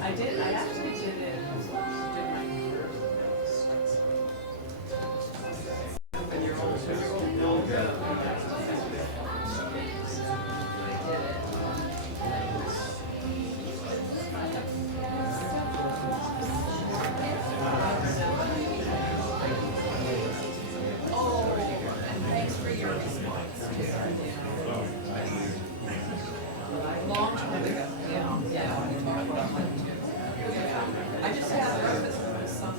I did, I actually did it, did my when you're old, no, I did it. Oh, and thanks for your response. Long time ago, yeah, yeah, we talked about that too. Yeah, I just had breakfast with my son.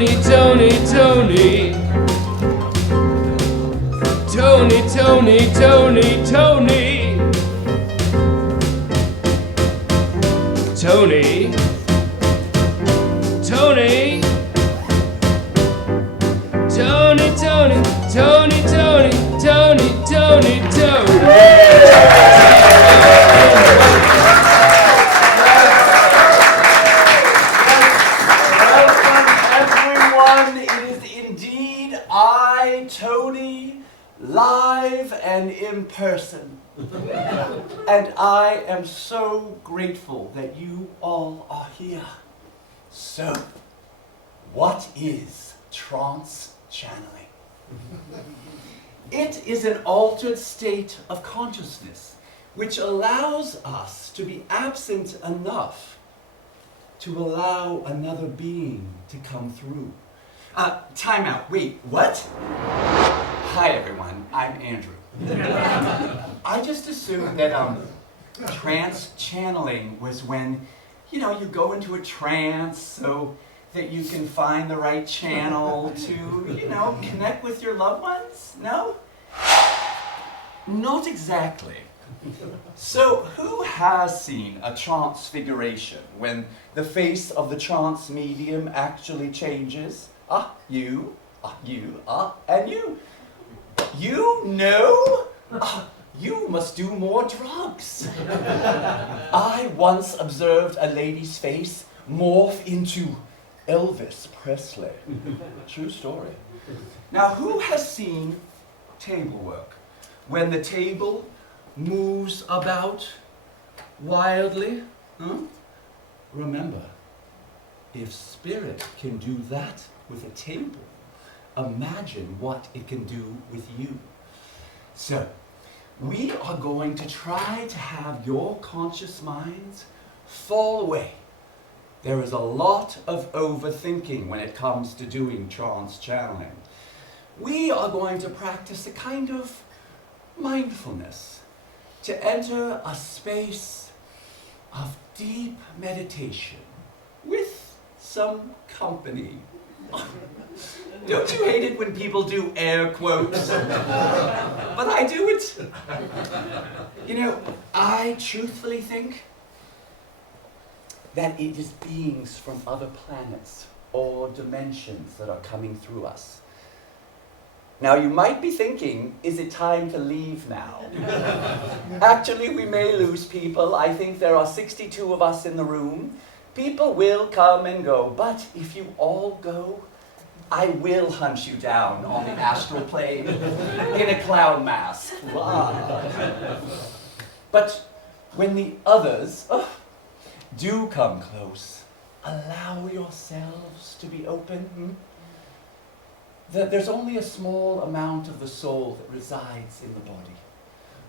Tony, Tony, Tony. Tony, Tony, Tony, Tony. Tony. Tony. Tony, Tony, Tony, Tony, Tony, Tony, Tony. Tony, live and in person. And I am so grateful that you all are here. So, what is trance channeling? It is an altered state of consciousness which allows us to be absent enough to allow another being to come through. Time out. Wait, what? Hi everyone, I'm Andrew. I just assumed that trance channeling was when, you go into a trance so that you can find the right channel to, connect with your loved ones? No? Not exactly. So, who has seen a transfiguration when the face of the trance medium actually changes? You, and you. You know? You must do more drugs. I once observed a lady's face morph into Elvis Presley. True story. Now, who has seen table work? When the table moves about wildly? Remember, if spirit can do that with a table, imagine what it can do with you. So, we are going to try to have your conscious minds fall away. There is a lot of overthinking when it comes to doing trance channeling. We are going to practice a kind of mindfulness to enter a space of deep meditation with some company. Don't you hate it when people do air quotes? But I do it. I truthfully think that it is beings from other planets or dimensions that are coming through us. Now you might be thinking, is it time to leave now? Actually, we may lose people. I think there are 62 of us in the room. People will come and go, but if you all go, I will hunt you down on the astral plane in a clown mask. But when the others do come close, allow yourselves to be open. There's only a small amount of the soul that resides in the body.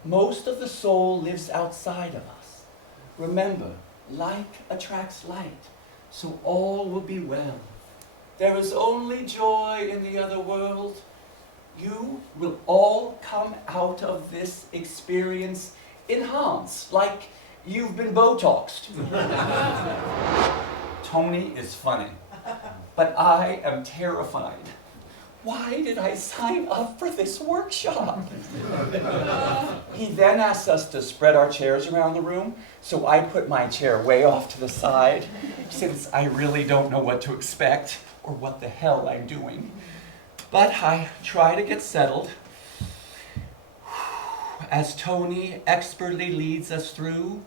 Most of the soul lives outside of us. Remember, like attracts like, so all will be well. There is only joy in the other world. You will all come out of this experience enhanced, like you've been Botoxed. Tony is funny, but I am terrified. Why did I sign up for this workshop? He then asked us to spread our chairs around the room, so I put my chair way off to the side, since I really don't know what to expect or what the hell I'm doing. But I try to get settled as Tony expertly leads us through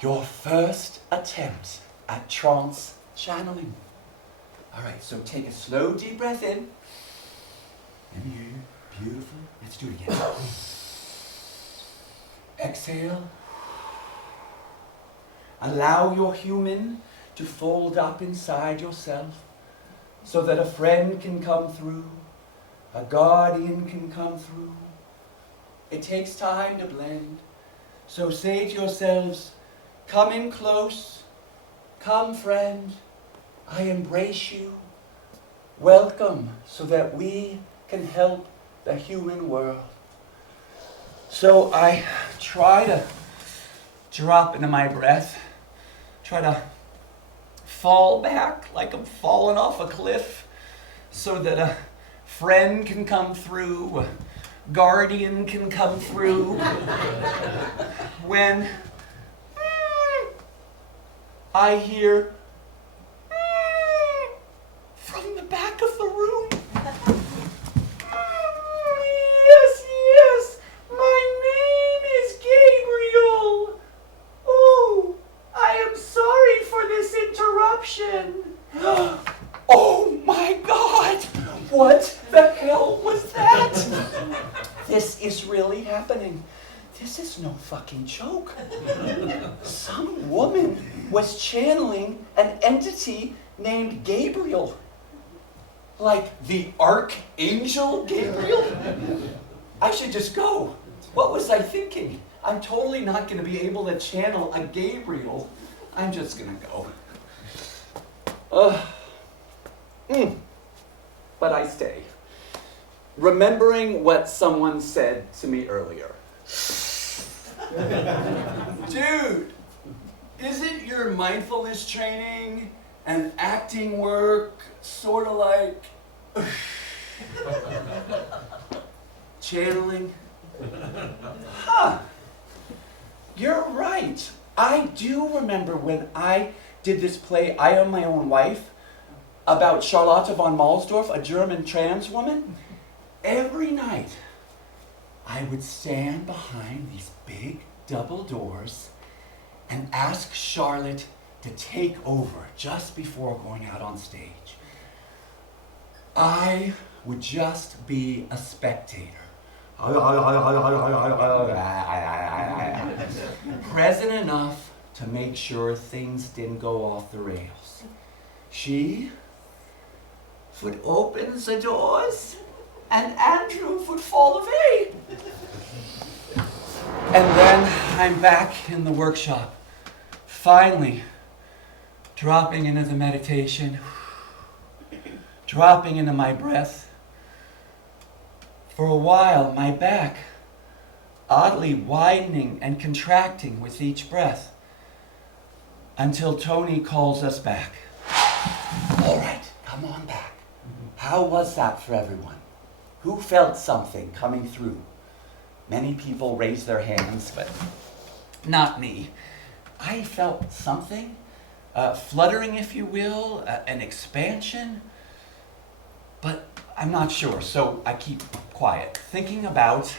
your first attempt at trance channeling. All right, so take a slow, deep breath in. And you, beautiful. Let's do it again. Exhale. Allow your human to fold up inside yourself so that a friend can come through, a guardian can come through. It takes time to blend. So say to yourselves, come in close, come friend, I embrace you. Welcome so that we can help the human world. So I try to drop into my breath, try to fall back like I'm falling off a cliff so that a friend can come through, a guardian can come through. When I hear from the back of the room, yes, yes, my name is Gabriel. Oh, I am sorry for this interruption. Oh my God, what the hell was that? This is really happening. This is no fucking joke. Some woman was channeling an entity named Gabriel. Like the Archangel Gabriel? I should just go. What was I thinking? I'm totally not going to be able to channel a Gabriel. I'm just going to go. But I stay. Remembering what someone said to me earlier. Dude, isn't your mindfulness training and acting work sort of like channeling? Huh. You're right. I do remember when I did this play, I Am My Own Wife, about Charlotte von Mahlsdorf, a German trans woman. Every night, I would stand behind these big double doors and ask Charlotte to take over just before going out on stage. I would just be a spectator. Present enough to make sure things didn't go off the rails. She would open the doors and Andrew would fall away. And then I'm back in the workshop, finally dropping into the meditation, dropping into my breath. For a while, my back oddly widening and contracting with each breath until Tony calls us back. All right, come on back. How was that for everyone? Who felt something coming through? Many people raised their hands, but not me. I felt something, fluttering, if you will, an expansion, but I'm not sure, so I keep quiet, thinking about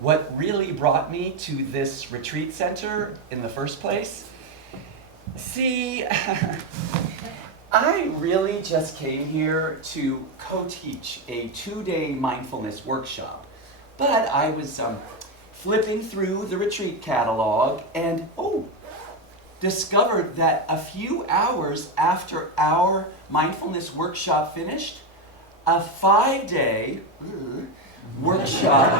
what really brought me to this retreat center in the first place. See, I really just came here to co-teach a 2-day mindfulness workshop. But I was flipping through the retreat catalog and, discovered that a few hours after our mindfulness workshop finished, a 5-day workshop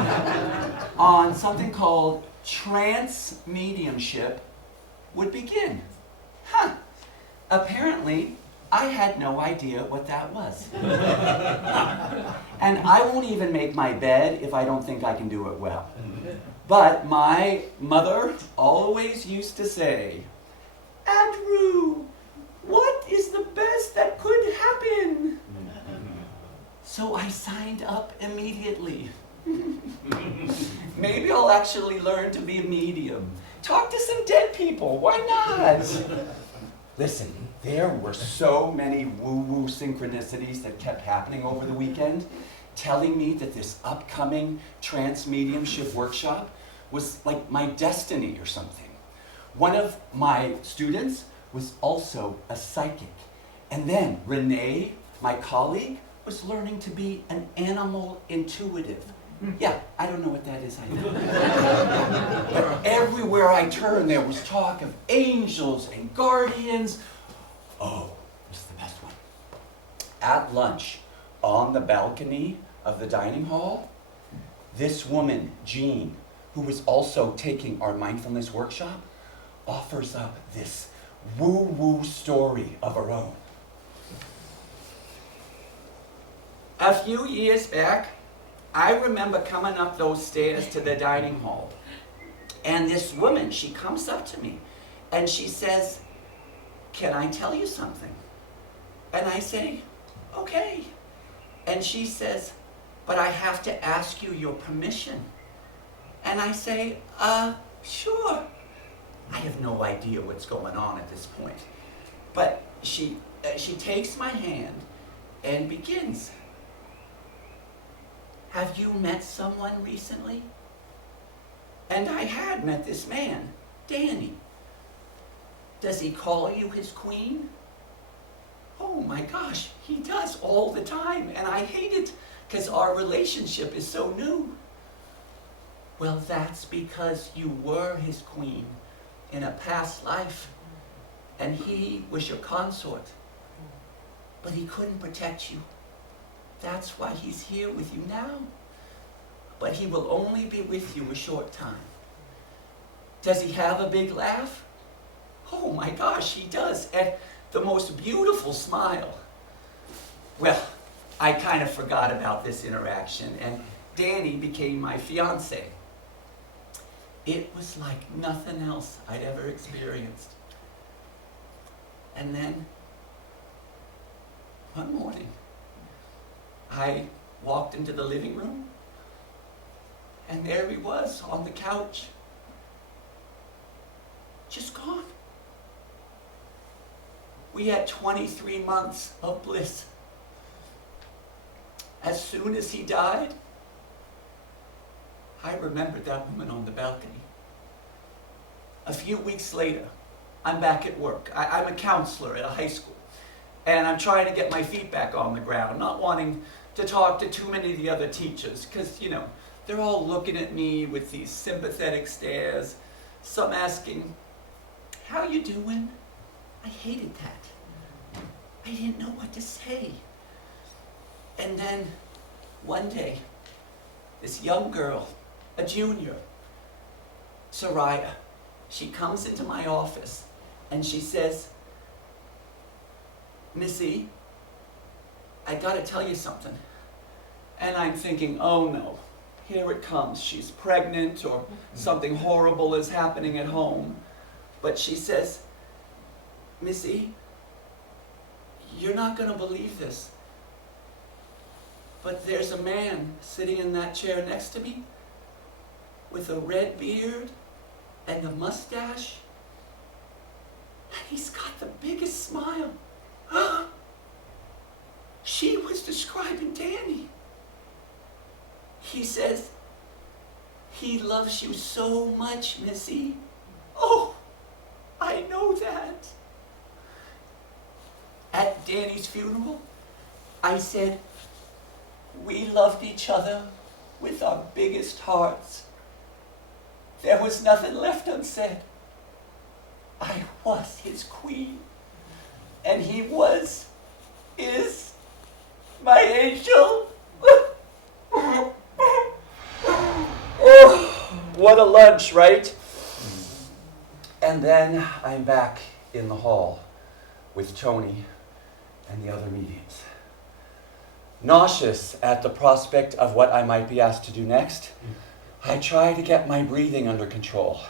on something called trance mediumship would begin. Huh. Apparently, I had no idea what that was. And I won't even make my bed if I don't think I can do it well. But my mother always used to say, Andrew, what is the best that could happen? So I signed up immediately. Maybe I'll actually learn to be a medium. Talk to some dead people, why not? Listen, there were so many woo-woo synchronicities that kept happening over the weekend, telling me that this upcoming trance mediumship workshop was like my destiny or something. One of my students was also a psychic. And then Renee, my colleague, was learning to be an animal intuitive. Yeah, I don't know what that is either. But everywhere I turned, there was talk of angels and guardians. Oh, this is the best one. At lunch, on the balcony of the dining hall, this woman, Jean, who was also taking our mindfulness workshop, offers up this woo-woo story of her own. A few years back, I remember coming up those stairs to the dining hall, and this woman, she comes up to me, and she says, can I tell you something? And I say, okay. And she says, but I have to ask you your permission. And I say, sure. I have no idea what's going on at this point. But she takes my hand and begins. Have you met someone recently? And I had met this man, Danny. Does he call you his queen? Oh my gosh, he does all the time, and I hate it because our relationship is so new. Well, that's because you were his queen in a past life, and he was your consort. But he couldn't protect you. That's why he's here with you now. But he will only be with you a short time. Does he have a big laugh? Oh my gosh, he does. And the most beautiful smile. Well, I kind of forgot about this interaction, and Danny became my fiance. It was like nothing else I'd ever experienced. And then, one morning, I walked into the living room, and there he was on the couch, just gone. We had 23 months of bliss. As soon as he died, I remembered that woman on the balcony. A few weeks later, I'm back at work. I'm a counselor at a high school, and I'm trying to get my feet back on the ground. I'm not wanting to talk to too many of the other teachers because, you know, they're all looking at me with these sympathetic stares, some asking, how you doing? I hated that. I didn't know what to say. And then, one day, this young girl, a junior, Soraya, she comes into my office and she says, Missy, I gotta tell you something. And I'm thinking, oh no, here it comes. She's pregnant or something horrible is happening at home. But she says, Missy, you're not gonna believe this, but there's a man sitting in that chair next to me with a red beard and a mustache, and he's got the biggest smile. She was describing Danny. He says, he loves you so much, Missy. Oh, I know that. At Danny's funeral, I said, we loved each other with our biggest hearts. There was nothing left unsaid. I was his queen, and he is my angel. Oh, what a lunch, right? And then I'm back in the hall with Tony and the other mediums. Nauseous at the prospect of what I might be asked to do next, I try to get my breathing under control.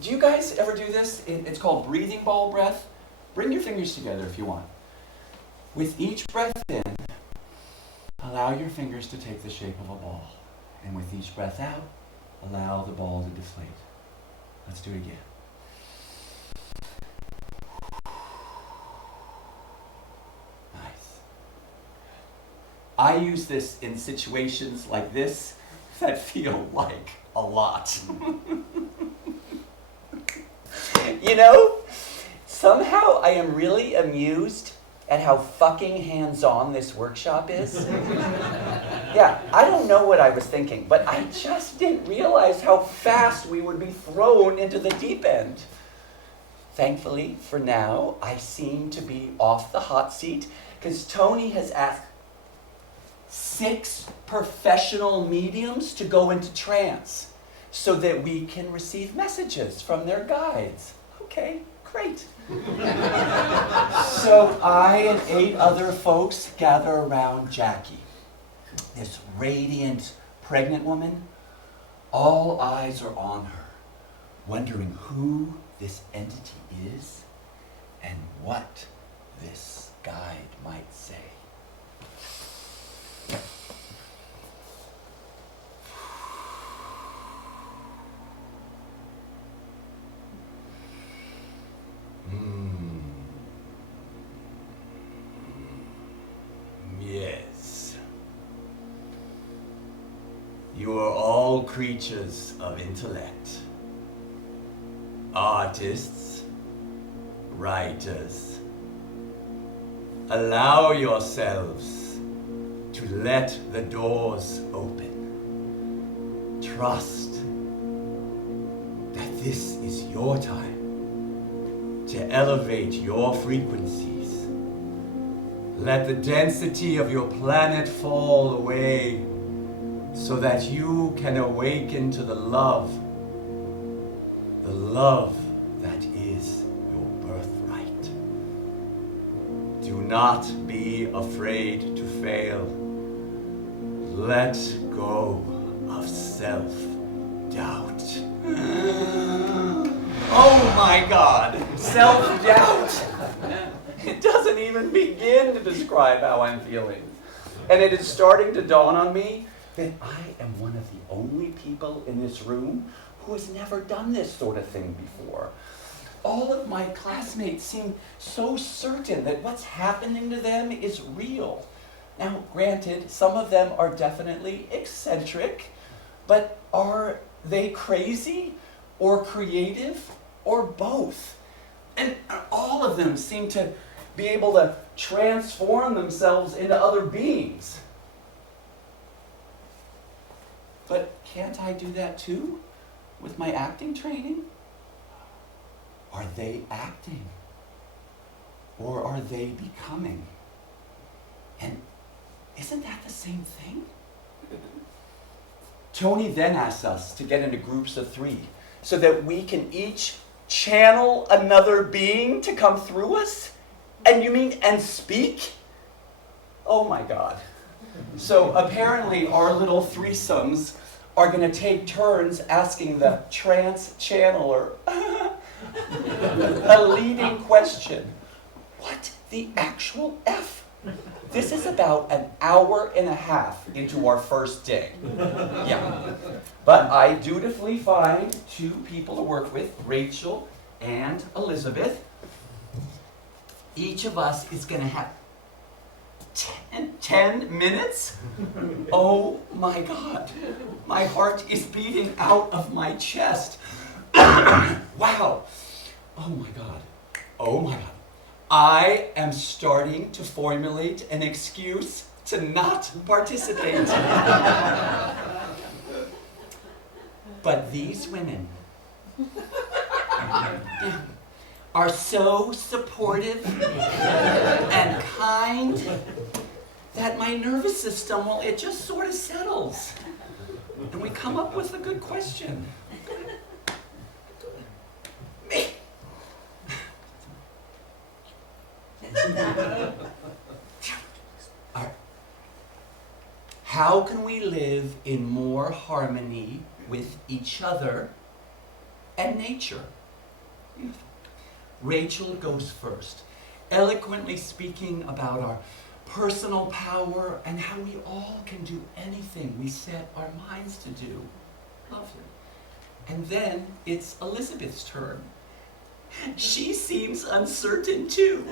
Do you guys ever do this? It's called breathing bowl breath. Bring your fingers together if you want. With each breath in, allow your fingers to take the shape of a ball. And with each breath out, allow the ball to deflate. Let's do it again. Nice. I use this in situations like this that feel like a lot. You know, somehow I am really amused at how fucking hands-on this workshop is. Yeah, I don't know what I was thinking, but I just didn't realize how fast we would be thrown into the deep end. Thankfully, for now, I seem to be off the hot seat because Tony has asked 6 professional mediums to go into trance so that we can receive messages from their guides. Okay, great. So I and 8 other folks gather around Jackie, this radiant pregnant woman. All eyes are on her, wondering who this entity is and what this guide might say. Yes. You are all creatures of intellect. Artists, writers. Allow yourselves to let the doors open. Trust that this is your time to elevate your frequencies. Let the density of your planet fall away so that you can awaken to the love that is your birthright. Do not be afraid to fail. Let go of self-doubt. Oh my God, self-doubt. It doesn't even begin to describe how I'm feeling. And it is starting to dawn on me that I am one of the only people in this room who has never done this sort of thing before. All of my classmates seem so certain that what's happening to them is real. Now, granted, some of them are definitely eccentric, but are they crazy or creative or both? And all of them seem to be able to transform themselves into other beings. But can't I do that too with my acting training? Are they acting? Or are they becoming? And isn't that the same thing? Tony then asks us to get into groups of 3 so that we can each channel another being to come through us? And you mean, and speak? Oh my God. So apparently our little threesomes are going to take turns asking the trance channeler a leading question. What the actual F? This is about an hour and a half into our first day. Yeah. But I dutifully find 2 people to work with, Rachel and Elizabeth. Each of us is going to have 10 minutes? Oh my God. My heart is beating out of my chest. Wow. Oh my God. Oh my God. I am starting to formulate an excuse to not participate. But these women are so supportive and kind that my nervous system, well, it just sort of settles. And we come up with a good question. Me. All right. How can we live in more harmony with each other and nature? Rachel goes first, eloquently speaking about our personal power and how we all can do anything we set our minds to do. Lovely. And then it's Elizabeth's turn. She seems uncertain too.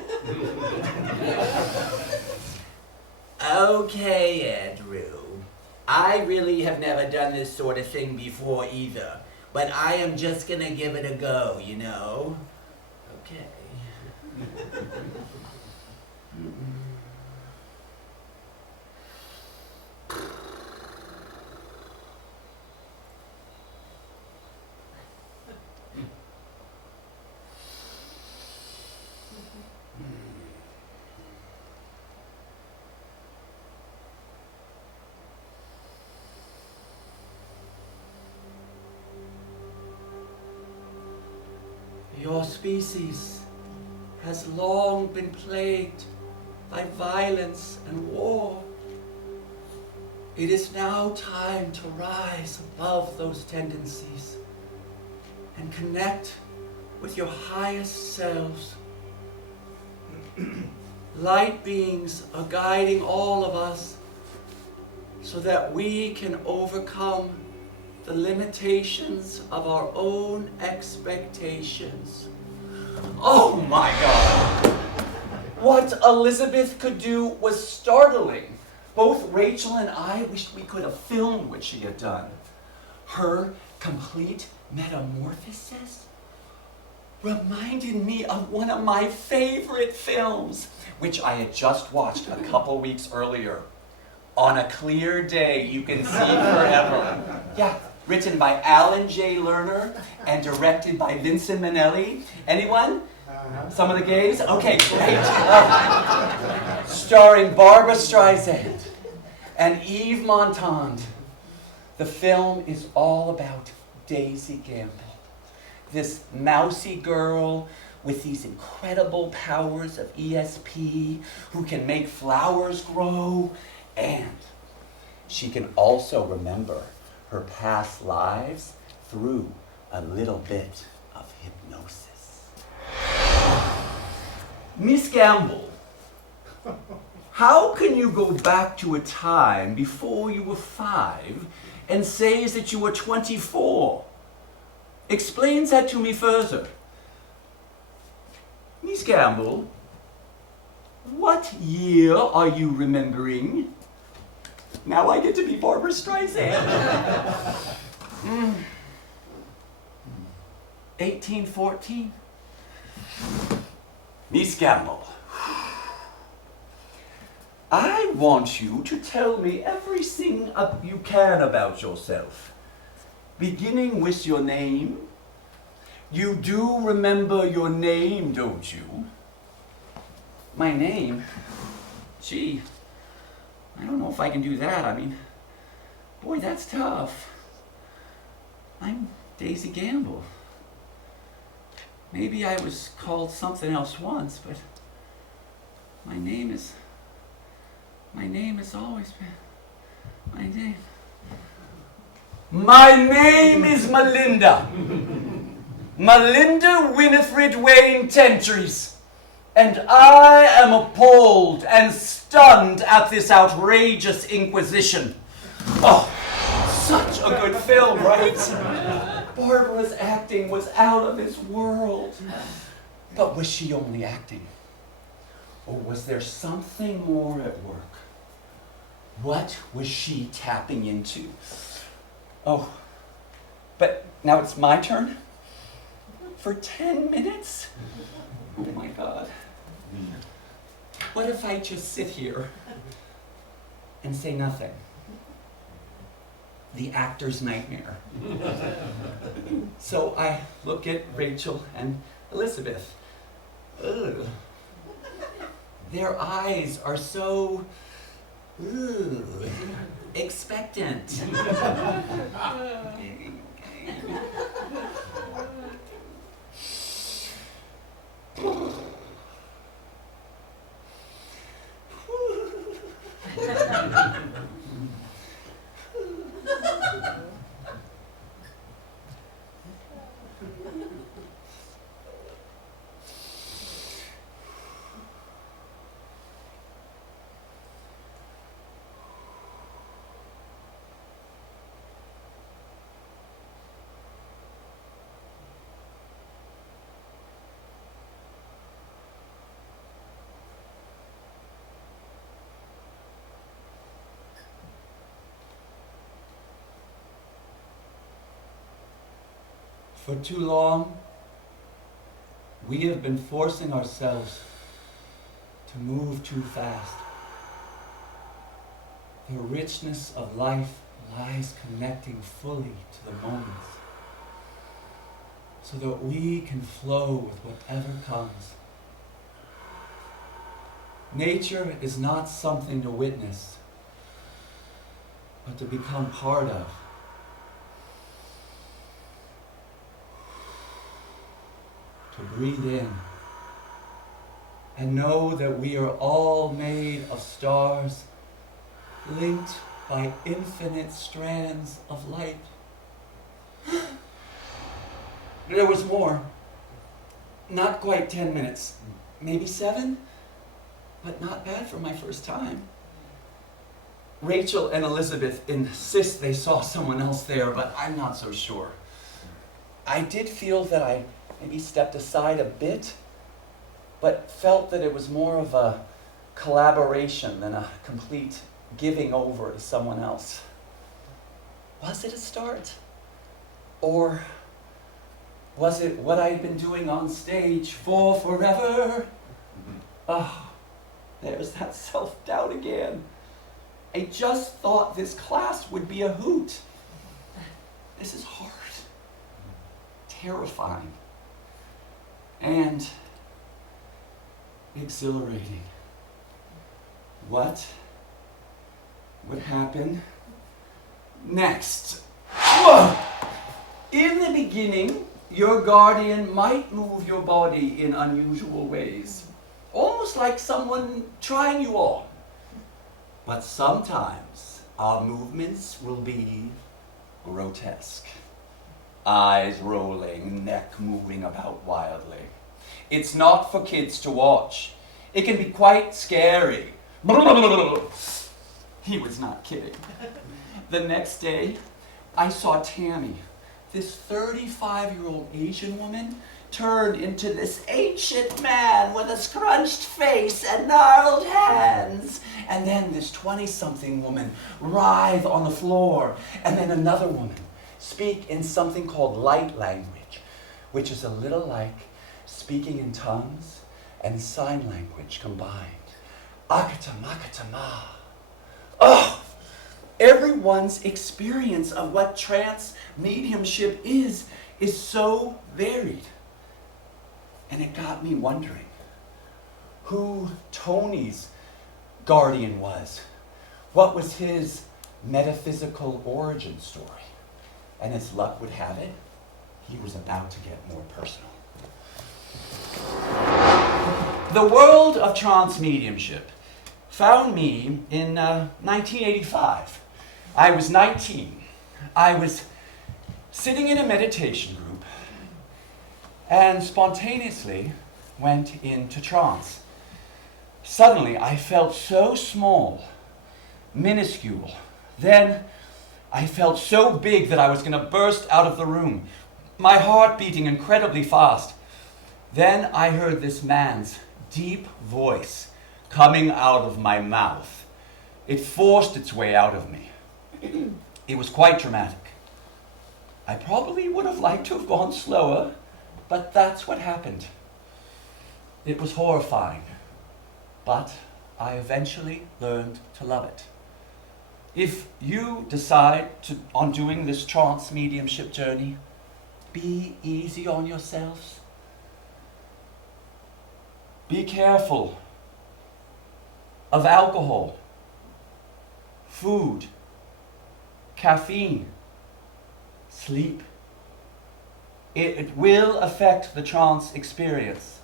Okay, Andrew. I really have never done this sort of thing before either, but I am just gonna give it a go, you know? Okay. Your species has long been plagued by violence and war. It is now time to rise above those tendencies and connect with your highest selves light beings are guiding all of us so that we can overcome the limitations of our own expectations. Oh my God! What Elizabeth could do was startling. Both Rachel and I wished we could have filmed what she had done. Her complete metamorphosis reminded me of one of my favorite films, which I had just watched a couple weeks earlier. On a Clear Day, You Can See Forever. Yeah, written by Alan J. Lerner and directed by Vincent Minnelli. Anyone? Some of the gays? Okay, great. Starring Barbara Streisand and Yves Montand. The film is all about Daisy Gamble, this mousy girl with these incredible powers of ESP who can make flowers grow, and she can also remember her past lives through a little bit of hypnosis. Miss Gamble, how can you go back to a time before you were 5 and say that you were 24? Explain that to me further. Miss Gamble, what year are you remembering? Now I get to be Barbara Streisand. 1814. Miss Gamble, I want you to tell me everything you can about yourself, beginning with your name. You do remember your name, don't you? My name? Gee, I don't know if I can do that. I mean, boy, that's tough. I'm Daisy Gamble. Maybe I was called something else once, but my name has always been my name. My name is Melinda. Melinda Winifred Wayne Tentries. And I am appalled and stunned at this outrageous inquisition. Oh, such a good film, right? Barbara's acting was out of this world. But was she only acting? Or was there something more at work? What was she tapping into? Oh, but now it's my turn? For 10 minutes? Oh my God. What if I just sit here and say nothing? The actor's nightmare. So I look at Rachel and Elizabeth. Ugh. Their eyes are so expectant. For too long, we have been forcing ourselves to move too fast. The richness of life lies connecting fully to the moments, so that we can flow with whatever comes. Nature is not something to witness, but to become part of. To breathe in and know that we are all made of stars linked by infinite strands of light. There was more. Not quite 10 minutes, maybe 7, but not bad for my first time. Rachel and Elizabeth insist they saw someone else there, but I'm not so sure. I did feel that I maybe stepped aside a bit, but felt that it was more of a collaboration than a complete giving over to someone else. Was it a start? Or was it what I had been doing on stage for forever? Oh, there's that self-doubt again. I just thought this class would be a hoot. This is hard, terrifying, and exhilarating. What would happen next? Whoa! In the beginning, your guardian might move your body in unusual ways, almost like someone trying you on. But sometimes our movements will be grotesque. Eyes rolling, neck moving about wildly. It's not for kids to watch. It can be quite scary. He was not kidding. The next day, I saw Tammy, this 35-year-old Asian woman, turned into this ancient man with a scrunched face and gnarled hands. And then this 20-something woman writhe on the floor. And then another woman speak in something called light language, which is a little like speaking in tongues and sign language combined. Akata makata ma. Oh! Everyone's experience of what trance mediumship is so varied. And it got me wondering who Tony's guardian was. What was his metaphysical origin story? And as luck would have it, he was about to get more personal. The world of trance mediumship found me in 1985. I was 19. I was sitting in a meditation group and spontaneously went into trance. Suddenly, I felt so small, minuscule. Then I felt so big that I was going to burst out of the room, my heart beating incredibly fast. Then I heard this man's deep voice coming out of my mouth. It forced its way out of me. It was quite dramatic. I probably would have liked to have gone slower, but that's what happened. It was horrifying, but I eventually learned to love it. If you decide on doing this trance mediumship journey, be easy on yourselves. Be careful of alcohol, food, caffeine, sleep. It will affect the trance experience.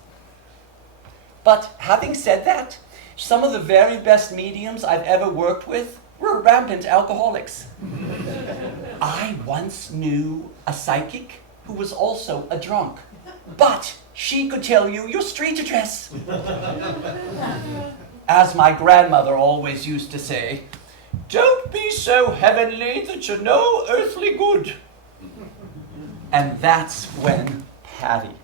But having said that, some of the very best mediums I've ever worked with were rampant alcoholics. I once knew a psychic who was also a drunk, but she could tell you your street address. As my grandmother always used to say, "Don't be so heavenly that you're no earthly good." And that's when Patty,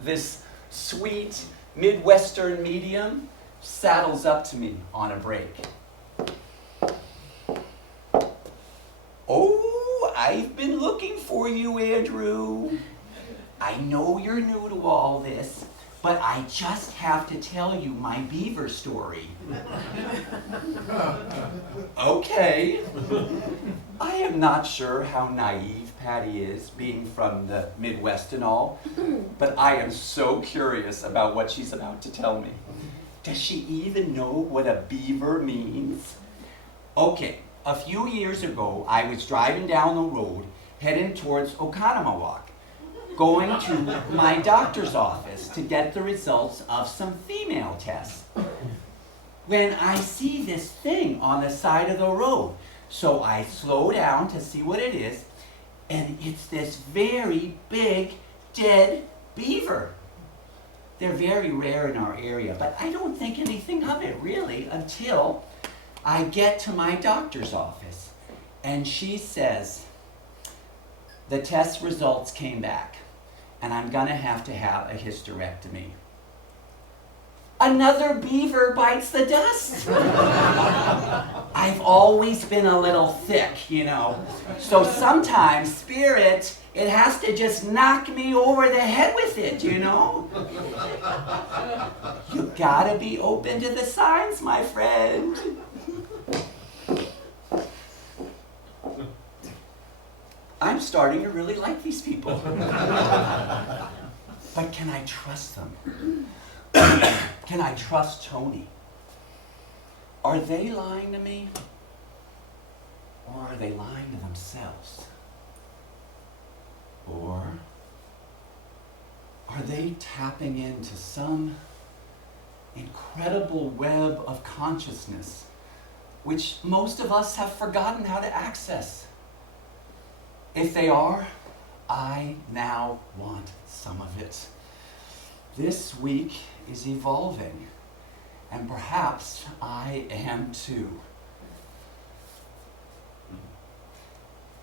this sweet Midwestern medium, saddles up to me on a break. "Oh, I've been looking for you, Andrew. I know you're new to all this, but I just have to tell you my beaver story." Okay. I am not sure how naive Patty is, being from the Midwest and all, but I am so curious about what she's about to tell me. Does she even know what a beaver means? Okay, a few years ago, I was driving down the road, heading towards Oconomowoc, going to my doctor's office to get the results of some female tests, when I see this thing on the side of the road. So I slow down to see what it is, and it's this very big, dead beaver. They're very rare in our area, but I don't think anything of it really until I get to my doctor's office and she says, the test results came back and I'm gonna have to have a hysterectomy. Another beaver bites the dust. I've always been a little thick, you know. So sometimes, Spirit, it has to just knock me over the head with it, you know. You gotta be open to the signs, my friend. I'm starting to really like these people. But can I trust them? Can I trust Tony? Are they lying to me? Or are they lying to themselves? Or are they tapping into some incredible web of consciousness which most of us have forgotten how to access? If they are, I now want some of it. This week is evolving, and perhaps I am too.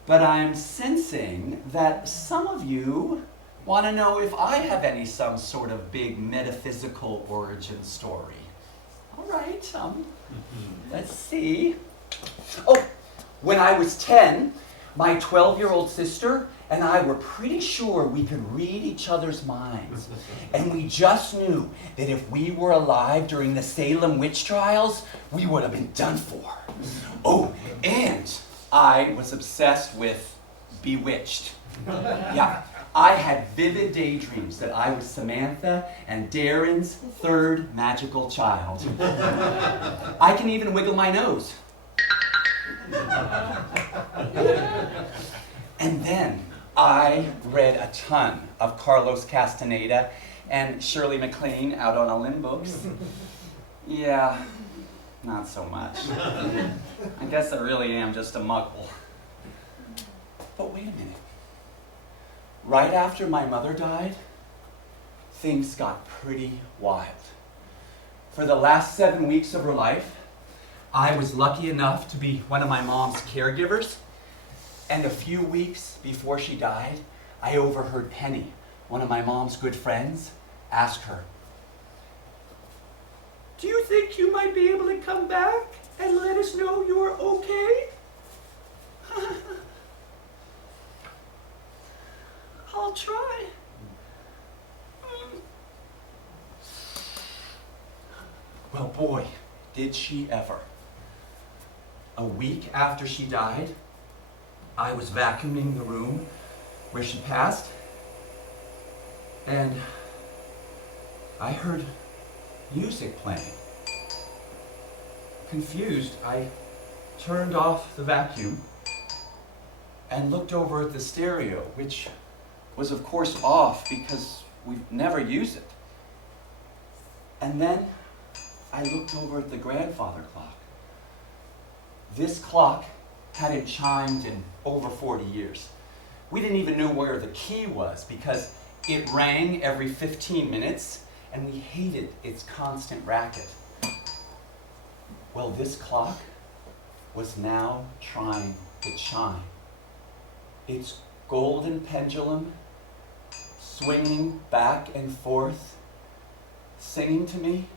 But I'm sensing that some of you want to know if I have some sort of big metaphysical origin story. All right, let's see. Oh, when I was 10, my 12-year-old sister and I were pretty sure we could read each other's minds. And we just knew that if we were alive during the Salem witch trials, we would have been done for. Oh, and I was obsessed with Bewitched. Yeah, I had vivid daydreams that I was Samantha and Darren's third magical child. I can even wiggle my nose. And then I read a ton of Carlos Castaneda and Shirley MacLaine out on Olin books. Yeah, not so much. I guess I really am just a muggle. But wait a minute. Right after my mother died, things got pretty wild. For the last 7 weeks of her life, I was lucky enough to be one of my mom's caregivers. And a few weeks before she died, I overheard Penny, one of my mom's good friends, ask her, "Do you think you might be able to come back and let us know you're okay?" I'll try. Well, boy, did she ever. A week after she died, I was vacuuming the room where she passed, and I heard music playing. Confused, I turned off the vacuum and looked over at the stereo, which was of course off because we've never used it. And then I looked over at the grandfather clock. This clock hadn't chimed in over 40 years. We didn't even know where the key was because it rang every 15 minutes and we hated its constant racket. Well, this clock was now trying to chime. Its golden pendulum swinging back and forth, singing to me.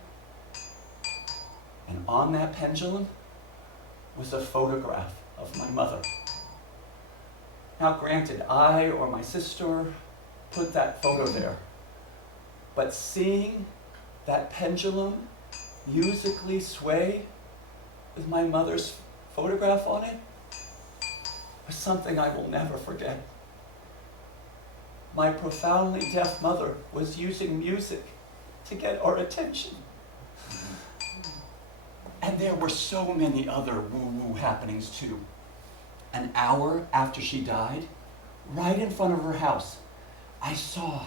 And on that pendulum was a photograph of my mother. Now granted, I or my sister put that photo there, but seeing that pendulum musically sway with my mother's photograph on it was something I will never forget. My profoundly deaf mother was using music to get our attention. And there were so many other woo-woo happenings too. An hour after she died, right in front of her house, I saw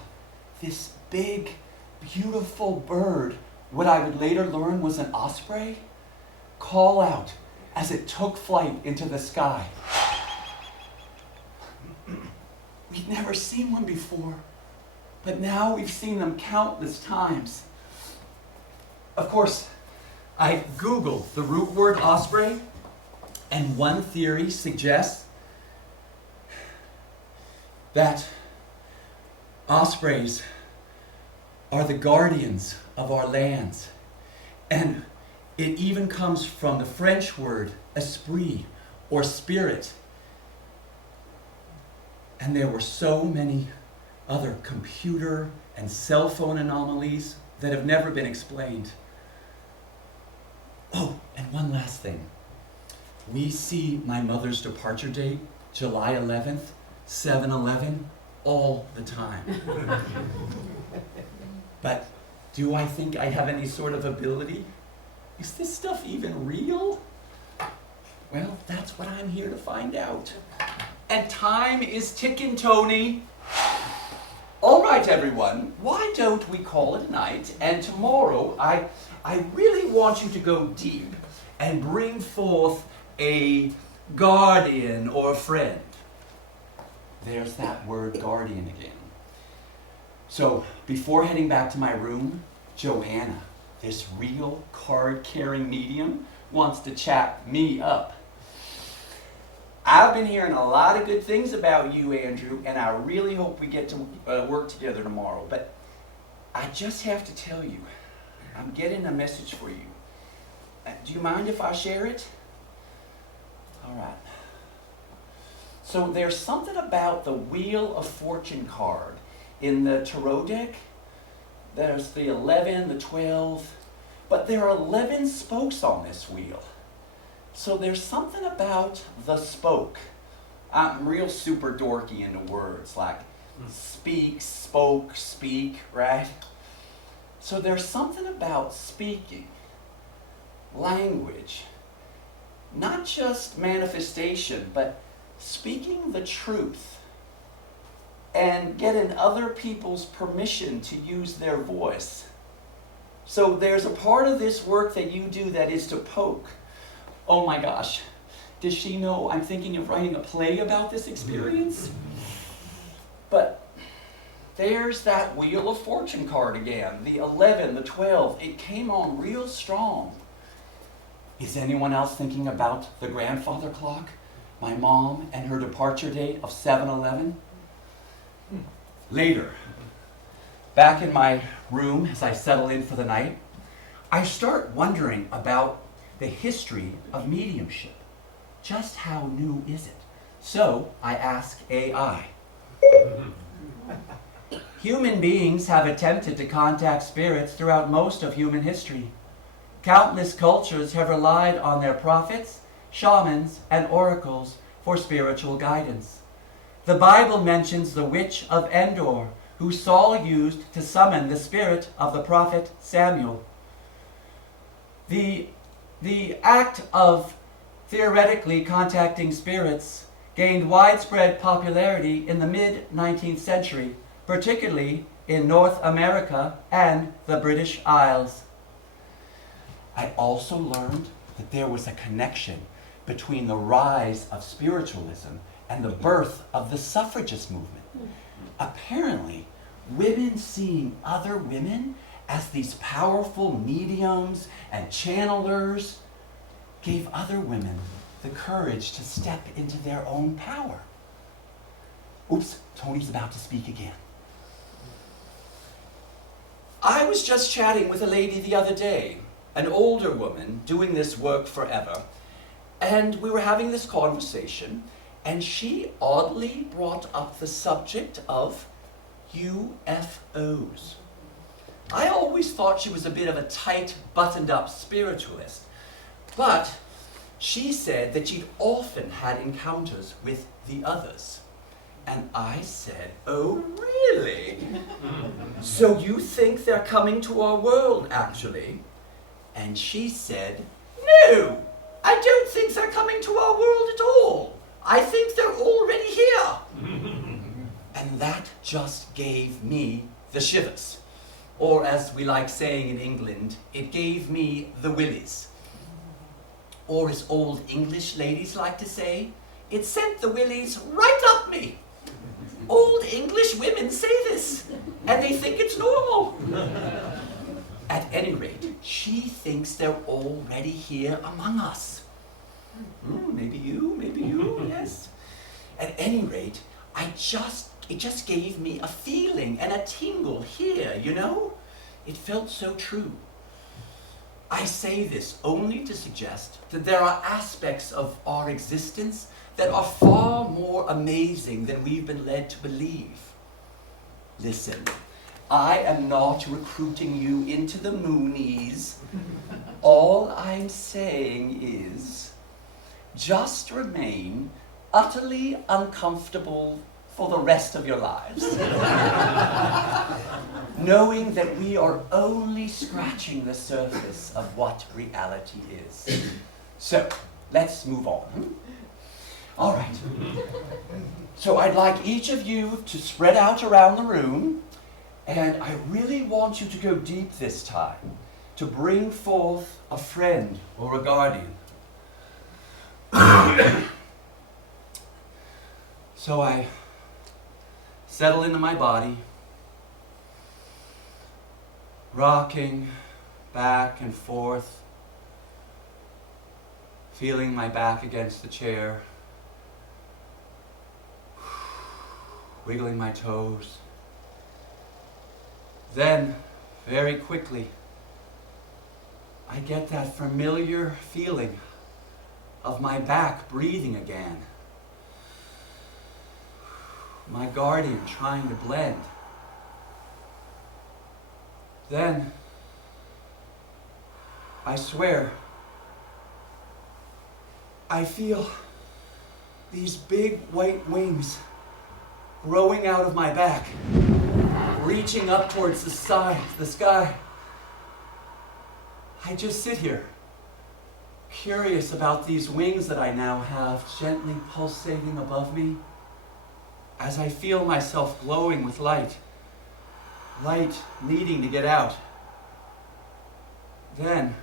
this big, beautiful bird, what I would later learn was an osprey, call out as it took flight into the sky. We'd never seen one before. But now we've seen them countless times. Of course, I Googled the root word osprey, and one theory suggests that ospreys are the guardians of our lands. And it even comes from the French word esprit, or spirit. And there were so many other computer and cell phone anomalies that have never been explained. Oh, and one last thing. We see my mother's departure date, July 11th, 7/11, all the time. But do I think I have any sort of ability? Is this stuff even real? Well, that's what I'm here to find out. And time is ticking, Tony. All right, everyone, why don't we call it a night? And tomorrow, I really want you to go deep and bring forth a guardian or a friend. There's that word guardian again. So before heading back to my room, Joanna, this real card-carrying medium, wants to chat me up. I've been hearing a lot of good things about you, Andrew, and I really hope we get to work together tomorrow. But I just have to tell you, I'm getting a message for you. Do you mind if I share it? All right. So there's something about the Wheel of Fortune card in the tarot deck. There's the 11, the 12, but there are 11 spokes on this wheel. So there's something about the spoke. I'm real super dorky into words like speak, spoke, speak, right? So there's something about speaking, language, not just manifestation, but speaking the truth and getting other people's permission to use their voice. So there's a part of this work that you do that is to poke. Oh my gosh, does she know I'm thinking of writing a play about this experience? But there's that Wheel of Fortune card again, the 11, the 12, it came on real strong. Is anyone else thinking about the grandfather clock? My mom and her departure date of 7/11? Later, back in my room as I settle in for the night, I start wondering about the history of mediumship. Just how new is it? So I ask AI. Human beings have attempted to contact spirits throughout most of human history. Countless cultures have relied on their prophets, shamans, and oracles for spiritual guidance. The Bible mentions the witch of Endor, who Saul used to summon the spirit of the prophet Samuel. The act of theoretically contacting spirits gained widespread popularity in the mid-19th century, particularly in North America and the British Isles. I also learned that there was a connection between the rise of spiritualism and the birth of the suffragist movement. Apparently, women seeing other women as these powerful mediums and channelers gave other women the courage to step into their own power. Oops, Tony's about to speak again. I was just chatting with a lady the other day, an older woman doing this work forever, and we were having this conversation, and she oddly brought up the subject of UFOs. I always thought she was a bit of a tight, buttoned-up spiritualist, but she said that she'd often had encounters with the others. And I said, oh, really? So you think they're coming to our world, actually? And she said, no, I don't think they're coming to our world at all. I think they're already here. And that just gave me the shivers. Or as we like saying in England, it gave me the willies. Or as old English ladies like to say, it sent the willies right up me. Old English women say this, and they think it's normal. At any rate, she thinks they're already here among us. Maybe you, yes. At any rate, it just gave me a feeling and a tingle here, you know? It felt so true. I say this only to suggest that there are aspects of our existence that are far more amazing than we've been led to believe. Listen, I am not recruiting you into the Moonies. All I'm saying is, just remain utterly uncomfortable for the rest of your lives. Knowing that we are only scratching the surface of what reality is. So, let's move on. All right. So I'd like each of you to spread out around the room, and I really want you to go deep this time, to bring forth a friend or a guardian. So I settle into my body, rocking back and forth, feeling my back against the chair, wiggling my toes. Then, very quickly, I get that familiar feeling of my back breathing again. My guardian trying to blend. Then, I swear, I feel these big white wings growing out of my back, reaching up towards the sky. I just sit here, curious about these wings that I now have gently pulsating above me, as I feel myself glowing with light needing to get out. Then,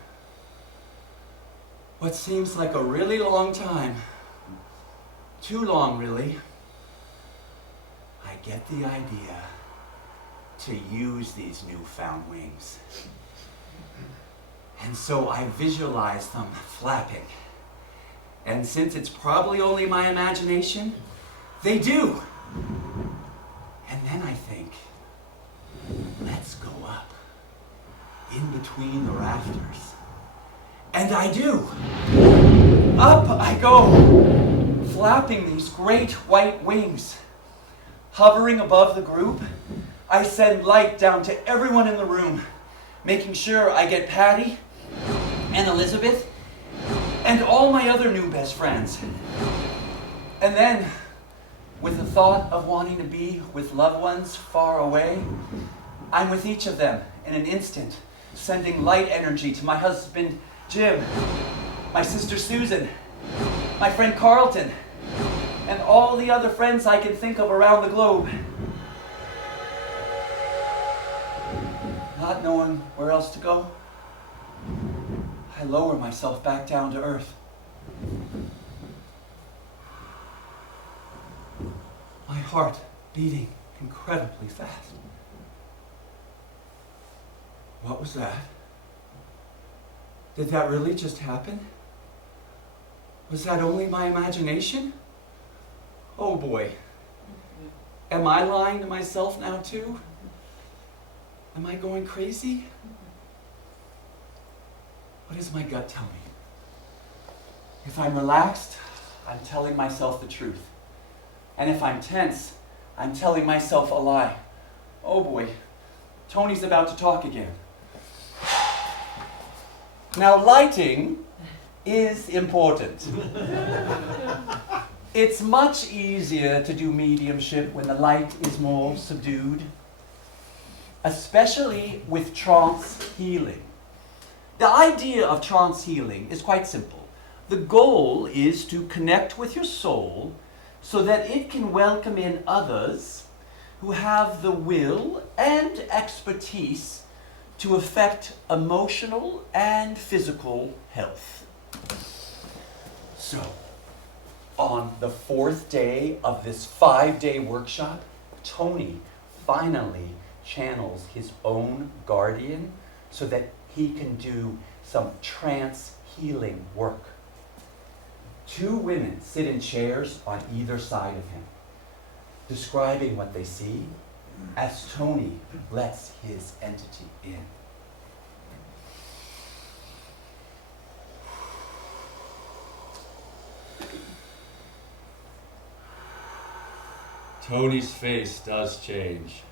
what seems like a really long time, too long really, I get the idea to use these newfound wings. And so I visualize them flapping. And since it's probably only my imagination, they do. And then I think, let's go up, in between the rafters. And I do. Up I go, flapping these great white wings. Hovering above the group, I send light down to everyone in the room, making sure I get Patty and Elizabeth and all my other new best friends. And then, with the thought of wanting to be with loved ones far away, I'm with each of them in an instant, sending light energy to my husband, Jim, my sister, Susan, my friend, Carlton, and all the other friends I can think of around the globe. Not knowing where else to go, I lower myself back down to earth. My heart beating incredibly fast. What was that? Did that really just happen? Was that only my imagination? Oh boy. Am I lying to myself now too? Am I going crazy? What does my gut tell me? If I'm relaxed, I'm telling myself the truth. And if I'm tense, I'm telling myself a lie. Oh boy, Tony's about to talk again. Now, lighting is important. It's much easier to do mediumship when the light is more subdued, especially with trance healing. The idea of trance healing is quite simple. The goal is to connect with your soul so that it can welcome in others who have the will and expertise to affect emotional and physical health. So, on the 4th day of this 5-day workshop, Tony finally channels his own guardian so that he can do some trance healing work. 2 women sit in chairs on either side of him, describing what they see as Tony lets his entity in. Tony's face does change.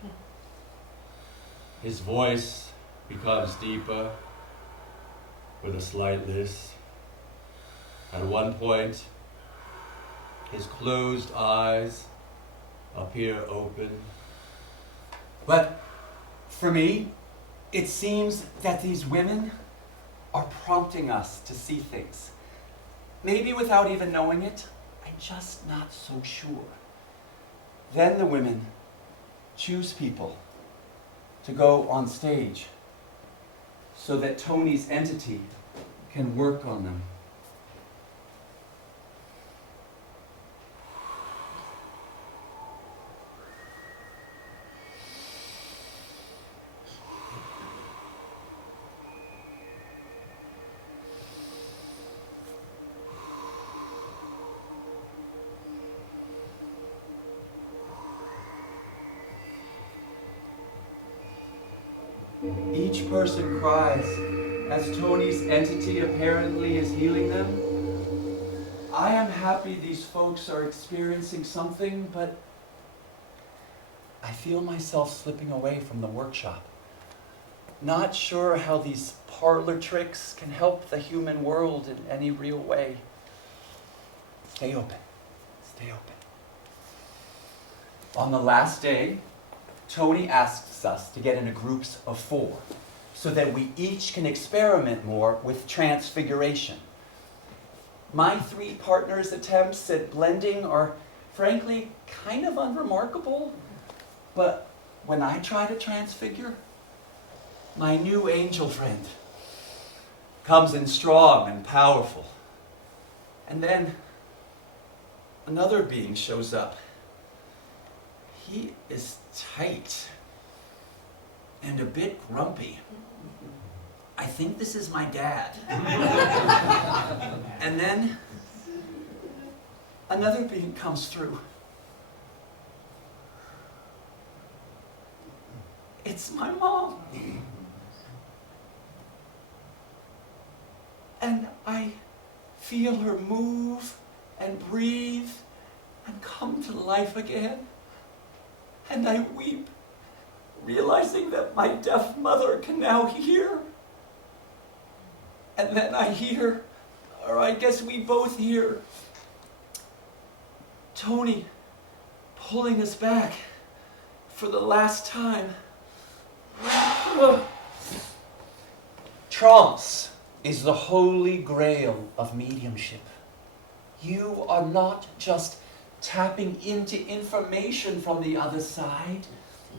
His voice becomes deeper with a slight lisp. At one point, his closed eyes appear open. But for me, it seems that these women are prompting us to see things. Maybe without even knowing it, I'm just not so sure. Then the women choose people to go on stage so that Tony's entity can work on them. Each person cries as Tony's entity apparently is healing them. I am happy these folks are experiencing something, but I feel myself slipping away from the workshop. Not sure how these parlor tricks can help the human world in any real way. Stay open. Stay open. On the last day, Tony asks us to get into groups of 4 so that we each can experiment more with transfiguration. My 3 partners' attempts at blending are frankly kind of unremarkable, but when I try to transfigure, my new angel friend comes in strong and powerful. And then another being shows up. He is tight and a bit grumpy. I think this is my dad. And then another being comes through. It's my mom. And I feel her move and breathe and come to life again. And I weep, realizing that my deaf mother can now hear. And then I hear, or I guess we both hear, Tony pulling us back for the last time. Trance is the holy grail of mediumship. You are not just tapping into information from the other side.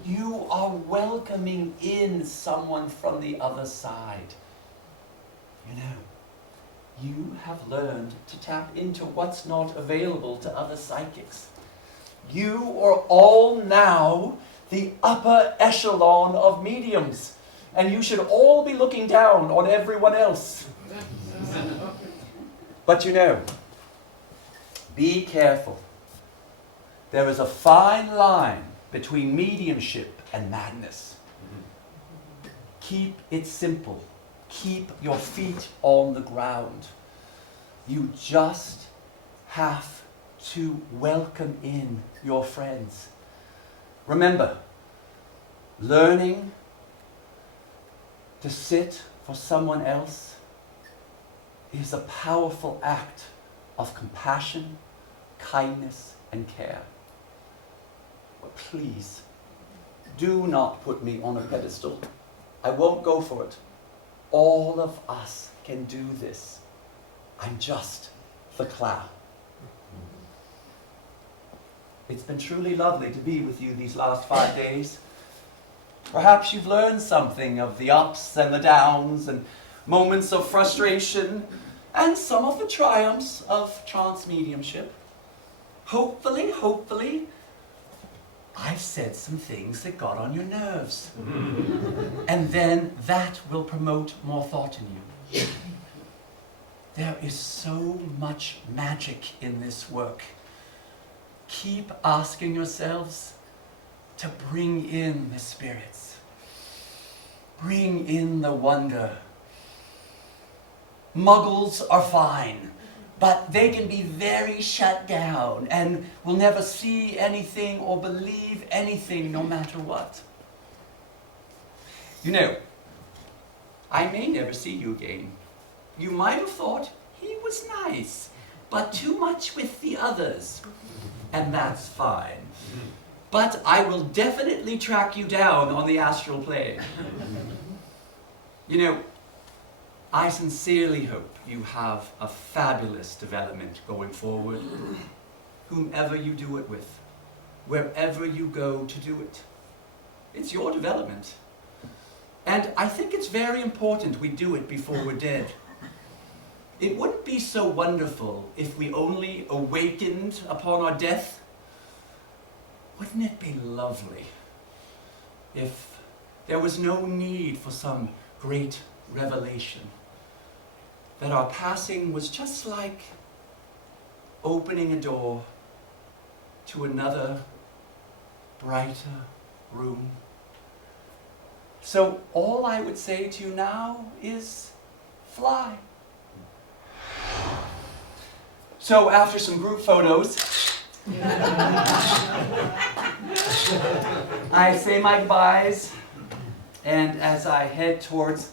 You are welcoming in someone from the other side. You know, you have learned to tap into what's not available to other psychics. You are all now the upper echelon of mediums, and you should all be looking down on everyone else. But you know, be careful. There is a fine line between mediumship and madness. Keep it simple. Keep your feet on the ground. You just have to welcome in your friends. Remember, learning to sit for someone else is a powerful act of compassion, kindness, and care. But please, do not put me on a pedestal. I won't go for it. All of us can do this. I'm just the clown. It's been truly lovely to be with you these last 5 days. Perhaps you've learned something of the ups and the downs and moments of frustration and some of the triumphs of trance mediumship. Hopefully, I've said some things that got on your nerves. And then that will promote more thought in you. There is so much magic in this work. Keep asking yourselves to bring in the spirits. Bring in the wonder. Muggles are fine, but they can be very shut down and will never see anything or believe anything no matter what. You know, I may never see you again. You might have thought he was nice, but too much with the others. And that's fine. But I will definitely track you down on the astral plane. You know, I sincerely hope you have a fabulous development going forward, whomever you do it with, wherever you go to do it. It's your development. And I think it's very important we do it before we're dead. It wouldn't be so wonderful if we only awakened upon our death. Wouldn't it be lovely if there was no need for some great revelation? That our passing was just like opening a door to another, brighter room. So all I would say to you now is fly. So after some group photos, I say my goodbyes, and as I head towards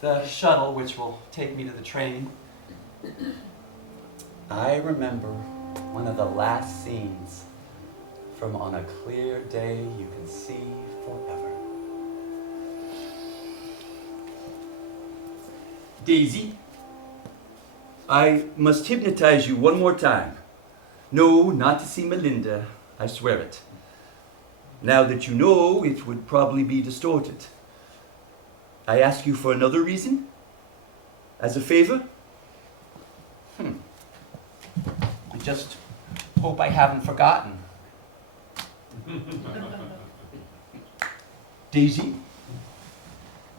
the shuttle, which will take me to the train, I remember one of the last scenes from On a Clear Day You Can See Forever. Daisy, I must hypnotize you one more time. No, not to see Melinda, I swear it. Now that you know, it would probably be distorted. I ask you for another reason? As a favor? I just hope I haven't forgotten. Daisy,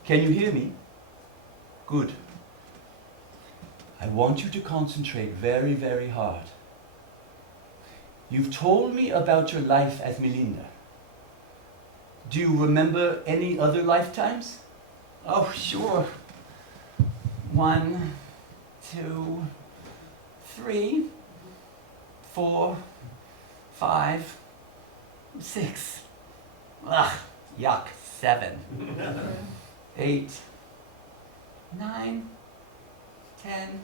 can you hear me? Good. I want you to concentrate very, very hard. You've told me about your life as Melinda. Do you remember any other lifetimes? Oh, sure. 1, 2, 3, 4, 5, 6. Ugh, yuck, 7. 8, 9, 10,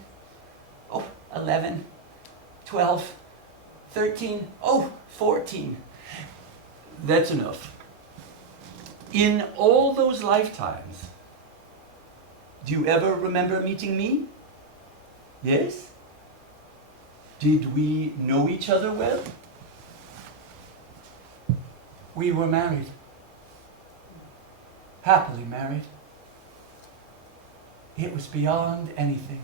11, 12, 13, 14. That's enough. In all those lifetimes, do you ever remember meeting me? Yes? Did we know each other well? We were married. Happily married. It was beyond anything.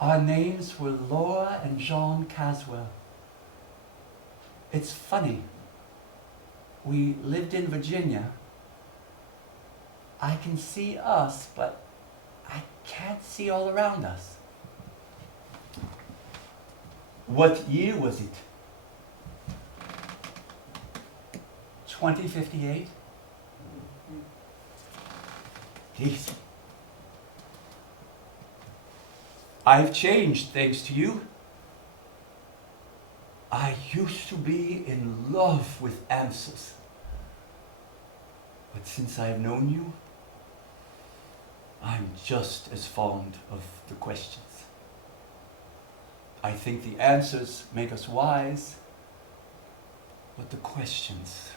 Our names were Laura and John Caswell. It's funny. We lived in Virginia. I can see us, but I can't see all around us. What year was it? 2058? Jeez. I've changed thanks to you. I used to be in love with answers. But since I've known you, I'm just as fond of the questions. I think the answers make us wise, but the questions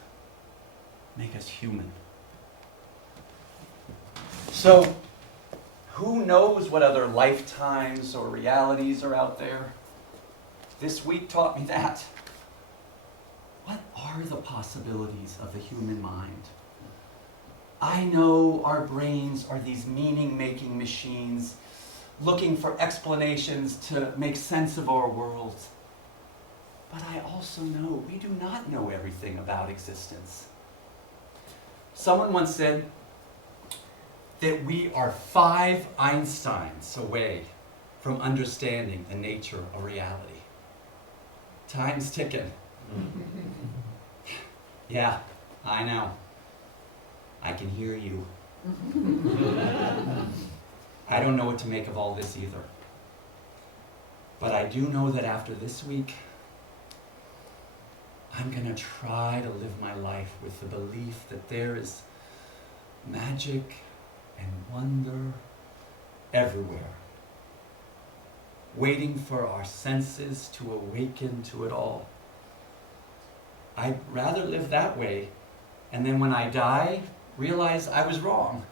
make us human. So, who knows what other lifetimes or realities are out there? This week taught me that. What are the possibilities of the human mind? I know our brains are these meaning-making machines looking for explanations to make sense of our world. But I also know we do not know everything about existence. Someone once said that we are 5 Einsteins away from understanding the nature of reality. Time's ticking. Yeah, I know. I can hear you. I don't know what to make of all this either. But I do know that after this week, I'm gonna try to live my life with the belief that there is magic and wonder everywhere, waiting for our senses to awaken to it all. I'd rather live that way, and then when I die, realize I was wrong.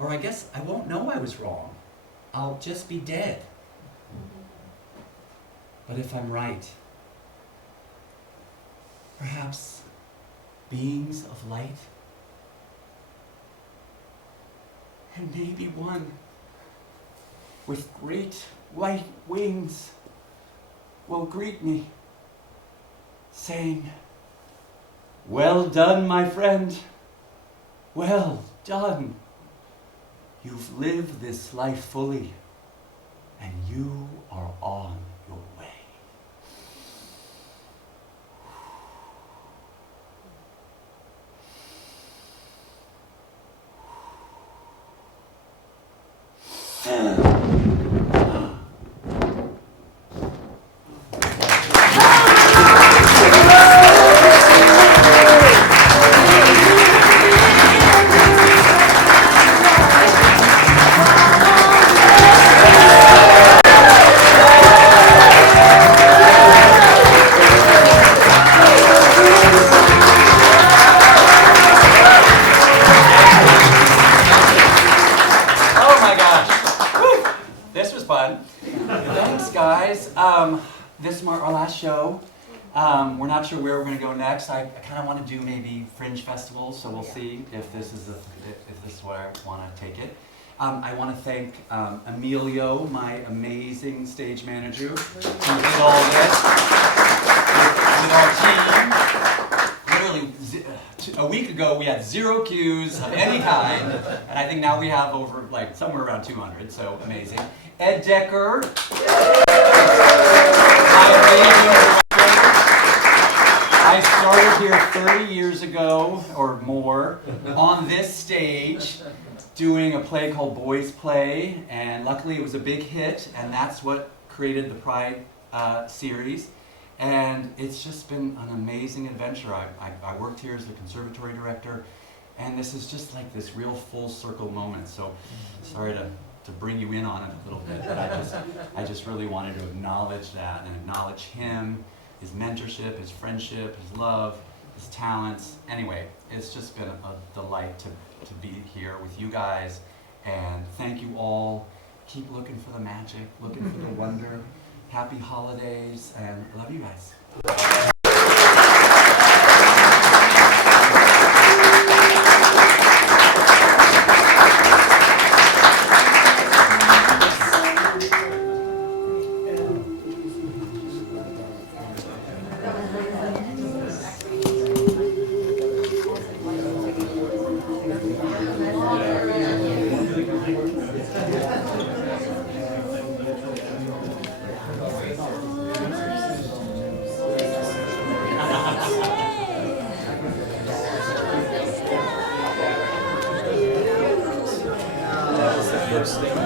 Or I guess I won't know I was wrong. I'll just be dead. But if I'm right, perhaps beings of light, and maybe one with great white wings will greet me, saying, "Well done, my friend. Well done. You've lived this life fully, and you are on your way." Thanks, guys. This is our last show. We're not sure where we're going to go next. I kind of want to do maybe fringe festivals, so we'll see if this is where I want to take it. I want to thank Emilio, my amazing stage manager, who did all this with our team. Literally, a week ago we had 0 cues of any kind, and I think now we have over somewhere around 200. So amazing. Ed Decker, I started here 30 years ago or more on this stage doing a play called Boys Play, and luckily it was a big hit, and that's what created the Pride series. And it's just been an amazing adventure. I worked here as the conservatory director, and this is just like this real full circle moment. So sorry to bring you in on it a little bit, but I just really wanted to acknowledge that and acknowledge him, his mentorship, his friendship, his love, his talents. Anyway, it's just been a delight to be here with you guys, and thank you all. Keep looking for the magic, looking for the wonder. Happy holidays, and I love you guys. First thing